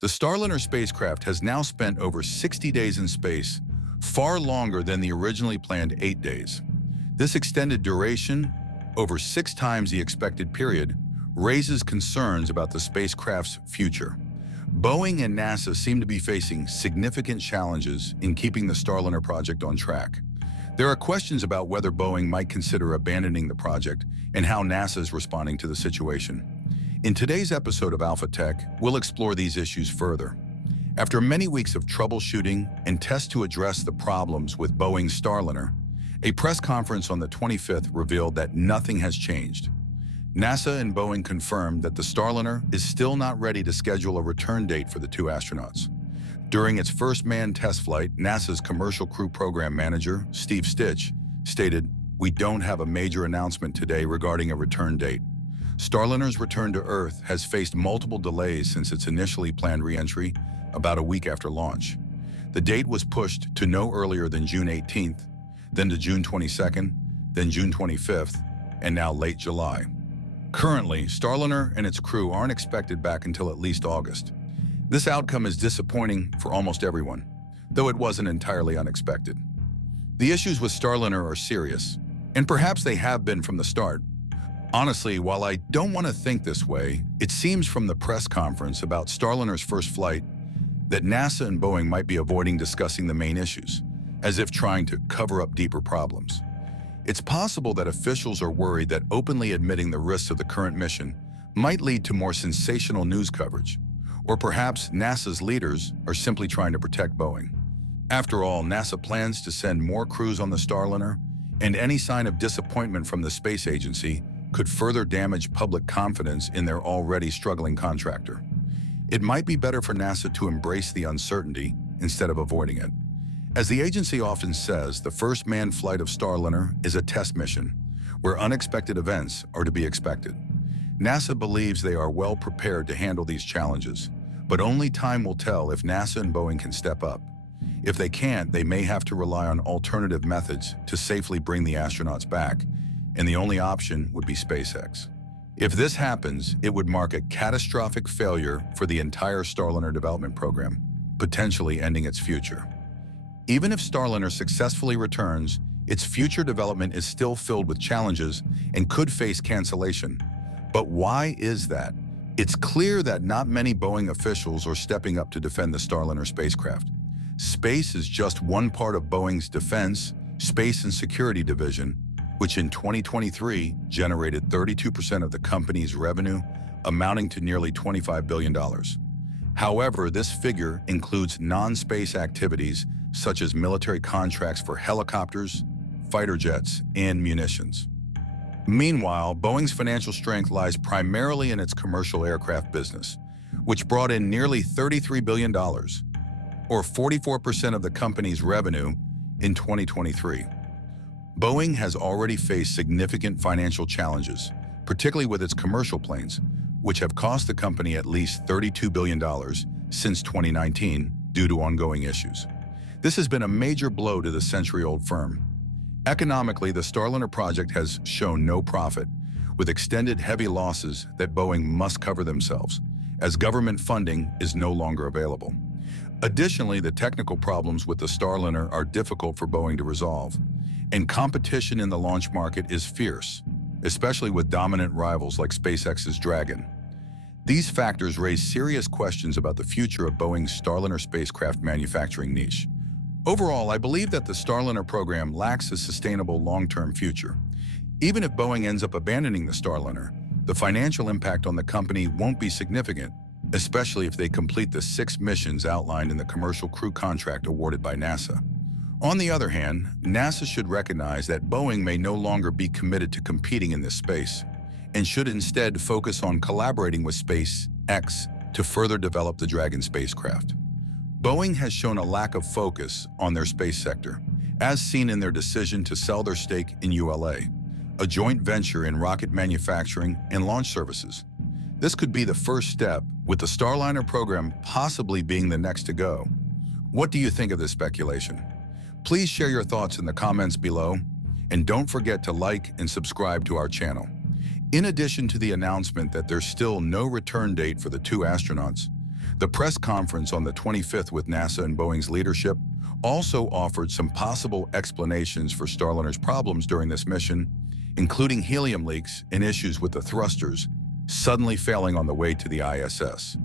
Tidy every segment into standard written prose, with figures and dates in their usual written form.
The Starliner spacecraft has now spent over 60 days in space, far longer than the originally planned 8 days. This extended duration, over 6 times the expected period, raises concerns about the spacecraft's future. Boeing and NASA seem to be facing significant challenges in keeping the Starliner project on track. There are questions about whether Boeing might consider abandoning the project and how NASA is responding to the situation. In today's episode of Alpha Tech, we'll explore these issues further. After many weeks of troubleshooting and tests to address the problems with Boeing Starliner, a press conference on the 25th revealed that nothing has changed. NASA and Boeing confirmed that the Starliner is still not ready to schedule a return date for the 2 astronauts. During its first manned test flight, NASA's Commercial Crew Program Manager, Steve Stitch, stated, "We don't have a major announcement today regarding a return date." Starliner's return to Earth has faced multiple delays since its initially planned re-entry about a week after launch. The date was pushed to no earlier than June 18th, then to June 22nd, then June 25th, and now late July. Currently, Starliner and its crew aren't expected back until at least August. This outcome is disappointing for almost everyone, though it wasn't entirely unexpected. The issues with Starliner are serious, and perhaps they have been from the start. Honestly, while I don't want to think this way, it seems from the press conference about Starliner's first flight that NASA and Boeing might be avoiding discussing the main issues, as if trying to cover up deeper problems. It's possible that officials are worried that openly admitting the risks of the current mission might lead to more sensational news coverage, or perhaps NASA's leaders are simply trying to protect Boeing. After all, NASA plans to send more crews on the Starliner, and any sign of disappointment from the space agency could further damage public confidence in their already struggling contractor. It might be better for NASA to embrace the uncertainty instead of avoiding it. As the agency often says, the first manned flight of Starliner is a test mission, where unexpected events are to be expected. NASA believes they are well prepared to handle these challenges, but only time will tell if NASA and Boeing can step up. If they can't, they may have to rely on alternative methods to safely bring the astronauts back, and the only option would be SpaceX. If this happens, it would mark a catastrophic failure for the entire Starliner development program, potentially ending its future. Even if Starliner successfully returns, its future development is still filled with challenges and could face cancellation. But why is that? It's clear that not many Boeing officials are stepping up to defend the Starliner spacecraft. Space is just one part of Boeing's Defense, Space and Security division, which in 2023 generated 32% of the company's revenue, amounting to nearly $25 billion. However, this figure includes non-space activities such as military contracts for helicopters, fighter jets, and munitions. Meanwhile, Boeing's financial strength lies primarily in its commercial aircraft business, which brought in nearly $33 billion, or 44% of the company's revenue in 2023. Boeing has already faced significant financial challenges, particularly with its commercial planes, which have cost the company at least $32 billion since 2019 due to ongoing issues. This has been a major blow to the century-old firm. Economically, the Starliner project has shown no profit, with extended heavy losses that Boeing must cover themselves, as government funding is no longer available. Additionally, the technical problems with the Starliner are difficult for Boeing to resolve, and competition in the launch market is fierce, especially with dominant rivals like SpaceX's Dragon. These factors raise serious questions about the future of Boeing's Starliner spacecraft manufacturing niche. Overall, I believe that the Starliner program lacks a sustainable long-term future. Even if Boeing ends up abandoning the Starliner, the financial impact on the company won't be significant, especially if they complete the 6 missions outlined in the Commercial Crew contract awarded by NASA. On the other hand, NASA should recognize that Boeing may no longer be committed to competing in this space, and should instead focus on collaborating with SpaceX to further develop the Dragon spacecraft. Boeing has shown a lack of focus on their space sector, as seen in their decision to sell their stake in ULA, a joint venture in rocket manufacturing and launch services. This could be the first step, with the Starliner program possibly being the next to go. What do you think of this speculation? Please share your thoughts in the comments below, and don't forget to like and subscribe to our channel. In addition to the announcement that there's still no return date for the 2 astronauts, The press conference on the 25th with NASA and Boeing's leadership also offered some possible explanations for Starliner's problems during this mission, including helium leaks and issues with the thrusters suddenly failing on the way to the ISS.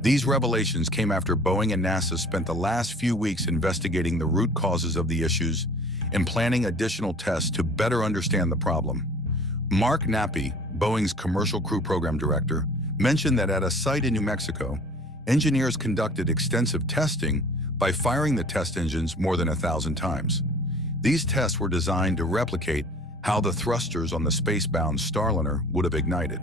These revelations came after Boeing and NASA spent the last few weeks investigating the root causes of the issues and planning additional tests to better understand the problem. Mark Nappy, Boeing's Commercial Crew Program Director, mentioned that at a site in New Mexico, engineers conducted extensive testing by firing the test engines more than 1,000 times. These tests were designed to replicate how the thrusters on the space-bound Starliner would have ignited.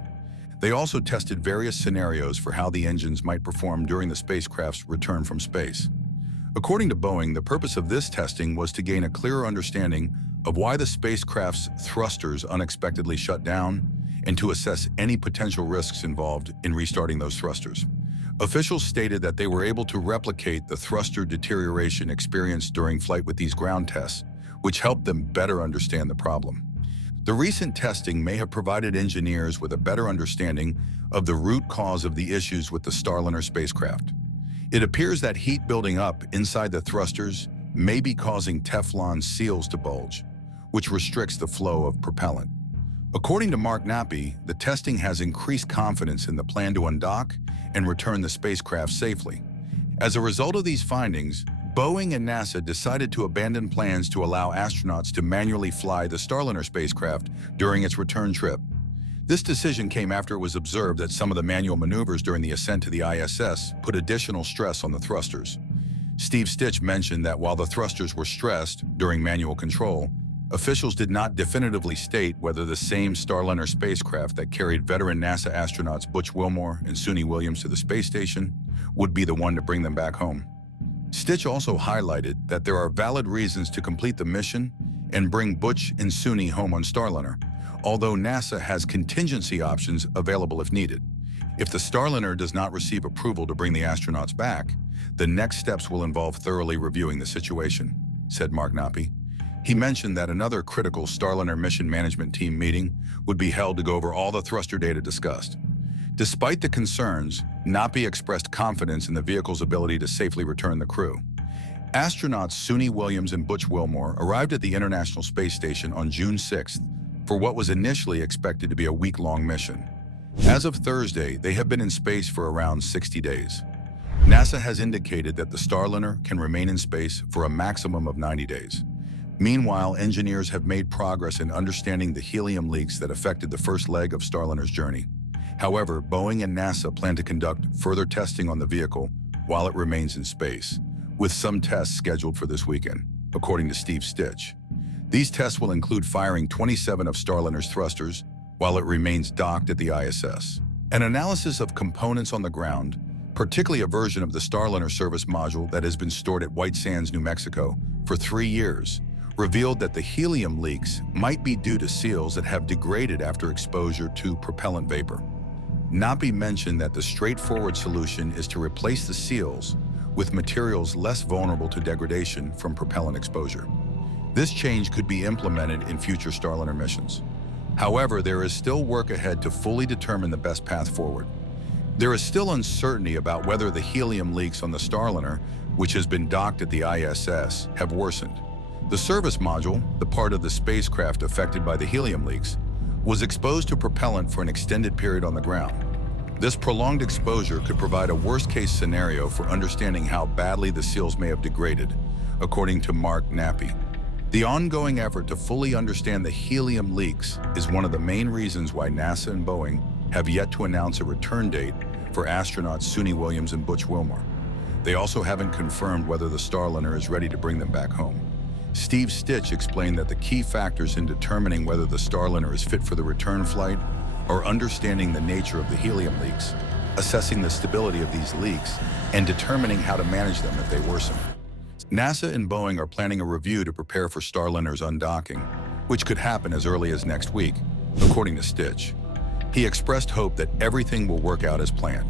They also tested various scenarios for how the engines might perform during the spacecraft's return from space. According to Boeing, the purpose of this testing was to gain a clearer understanding of why the spacecraft's thrusters unexpectedly shut down and to assess any potential risks involved in restarting those thrusters. Officials stated that they were able to replicate the thruster deterioration experienced during flight with these ground tests, which helped them better understand the problem. The recent testing may have provided engineers with a better understanding of the root cause of the issues with the Starliner spacecraft. It appears that heat building up inside the thrusters may be causing Teflon seals to bulge, which restricts the flow of propellant. According to Mark Nappy, the testing has increased confidence in the plan to undock and return the spacecraft safely. As a result of these findings, Boeing and NASA decided to abandon plans to allow astronauts to manually fly the Starliner spacecraft during its return trip. This decision came after it was observed that some of the manual maneuvers during the ascent to the ISS put additional stress on the thrusters. Steve Stitch mentioned that while the thrusters were stressed during manual control, officials did not definitively state whether the same Starliner spacecraft that carried veteran NASA astronauts Butch Wilmore and Suni Williams to the space station would be the one to bring them back home. Stitch also highlighted that there are valid reasons to complete the mission and bring Butch and Suni home on Starliner, although NASA has contingency options available if needed. If the Starliner does not receive approval to bring the astronauts back, the next steps will involve thoroughly reviewing the situation, said Mark Nappy. He mentioned that another critical Starliner mission management team meeting would be held to go over all the thruster data discussed. Despite the concerns, Nappy expressed confidence in the vehicle's ability to safely return the crew. Astronauts Suni Williams and Butch Wilmore arrived at the International Space Station on June 6th for what was initially expected to be a week-long mission. As of Thursday, they have been in space for around 60 days. NASA has indicated that the Starliner can remain in space for a maximum of 90 days. Meanwhile, engineers have made progress in understanding the helium leaks that affected the first leg of Starliner's journey. However, Boeing and NASA plan to conduct further testing on the vehicle while it remains in space, with some tests scheduled for this weekend, according to Steve Stitch. These tests will include firing 27 of Starliner's thrusters while it remains docked at the ISS. An analysis of components on the ground, particularly a version of the Starliner service module that has been stored at White Sands, New Mexico, for 3 years, revealed that the helium leaks might be due to seals that have degraded after exposure to propellant vapor. Nappy mentioned that the straightforward solution is to replace the seals with materials less vulnerable to degradation from propellant exposure. This change could be implemented in future Starliner missions. However, there is still work ahead to fully determine the best path forward. There is still uncertainty about whether the helium leaks on the Starliner, which has been docked at the ISS, have worsened. The service module, the part of the spacecraft affected by the helium leaks, was exposed to propellant for an extended period on the ground. This prolonged exposure could provide a worst-case scenario for understanding how badly the seals may have degraded, according to Mark Nappy. The ongoing effort to fully understand the helium leaks is one of the main reasons why NASA and Boeing have yet to announce a return date for astronauts Suni Williams and Butch Wilmore. They also haven't confirmed whether the Starliner is ready to bring them back home. Steve Stitch explained that the key factors in determining whether the Starliner is fit for the return flight are understanding the nature of the helium leaks, assessing the stability of these leaks, and determining how to manage them if they worsen. NASA and Boeing are planning a review to prepare for Starliner's undocking, which could happen as early as next week, according to Stitch. He expressed hope that everything will work out as planned.